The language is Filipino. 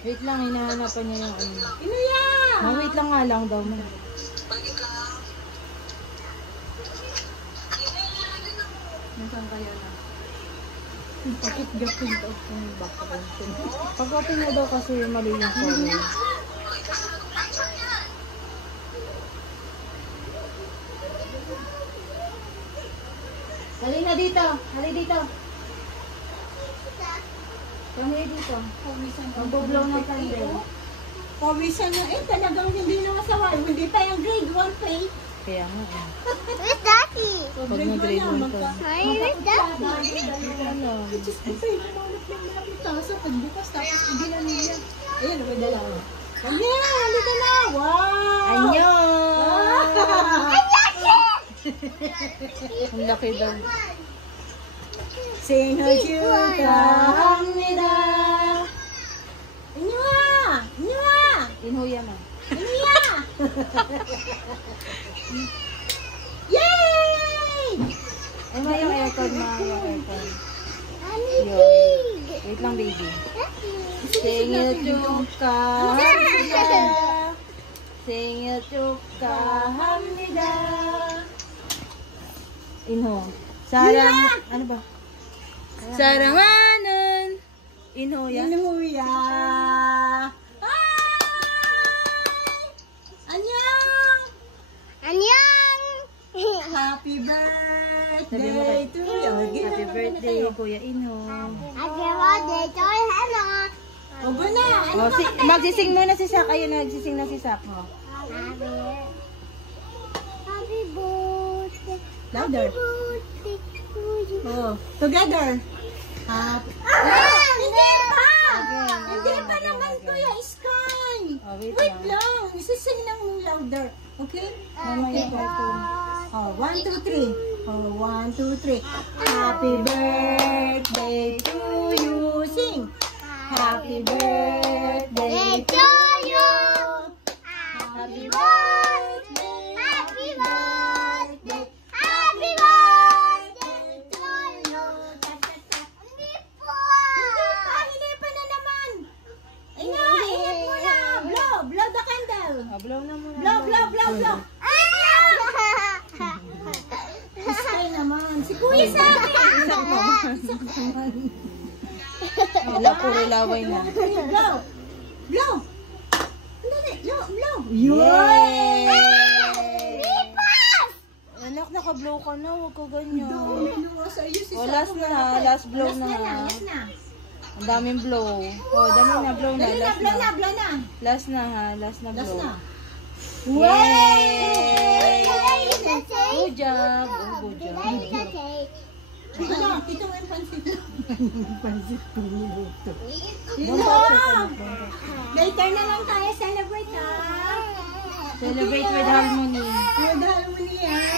Wait lang, hinahanapan niya yung ano. Inuya! Wait lang nga lang daw. Nasaan kaya na? Bakit gapin daw kung bakit? Pag-open na daw kasi mali yung color. Hali na dito! Hali dito! Hali dito. Mag-blow na candle. Pawisan na talagang hindi na masaway. Hindi pa yung grade 1 play. Kaya nga. Where's Daddy? Pag nag-grade 1 ka. Hi, where's Daddy? Ano? Tapos pagbukas, tapos hindi na niya. Ayan, may dalawa. Ayan, halika na. Wow! Annyeong! Ang laki daw. 생일축하 합니다. 인유아! 인유아! Inhuya man. 인유야! Yay! Ay, may yung aircon ma. Yung aircon. Mommy, Yun. pig. Wait lang, baby. Daddy. Singil 축하합니다. 생일 축하합니다. Inho. Sarang, ano ba? Saranganon. Inho yan. 인후야. 안녕! 안녕. Happy birthday to you. Happy birthday, Kuya Inho. Happy birthday to Hannah. Obo na. Ano Oh, magsising muna si Sak. Ayun, nagsising na si Sak. Oh. Happy birthday. Louder. Birthday to you. Oh, together. Happy. Hindi pa! Hindi pa naman, Kuya Sky. Oh, wait Wait lang. lang. Isising lang mo louder. Okay? Mamaya Okay. cartoon. Oh, 1, 2, 3. Oh, 1, 2, 3. Happy birthday to you. Sing. Happy birthday to you. Happy birthday. Happy birthday. Happy birthday to you. Hindi po. Hindi pa na naman. Ay na, ingat mo na. Blow, blow the candle. Oh, blow na muna. Blow, blow, blow, blow. Sky naman. Si Kuya sa akin. Wala, puro laway na. Blow. Blow. Dali, blow, blow. Yay! Lipas! Anak, naka-blow ka na. Huwag ka ganyan. Oh, last na ha. Last blow last na na ha. lang, last na. Ang daming blow. Oh, dami na. Blow na. Dali na, Last blow na, na. blow na. Last na ha. Last na Last blow. na. Yay! Good job. Oh, good job. Ano, ito mo yung pansit. Pansit ko niluto. Later na lang tayo celebrate ha. Celebrate with harmony. With harmony ha.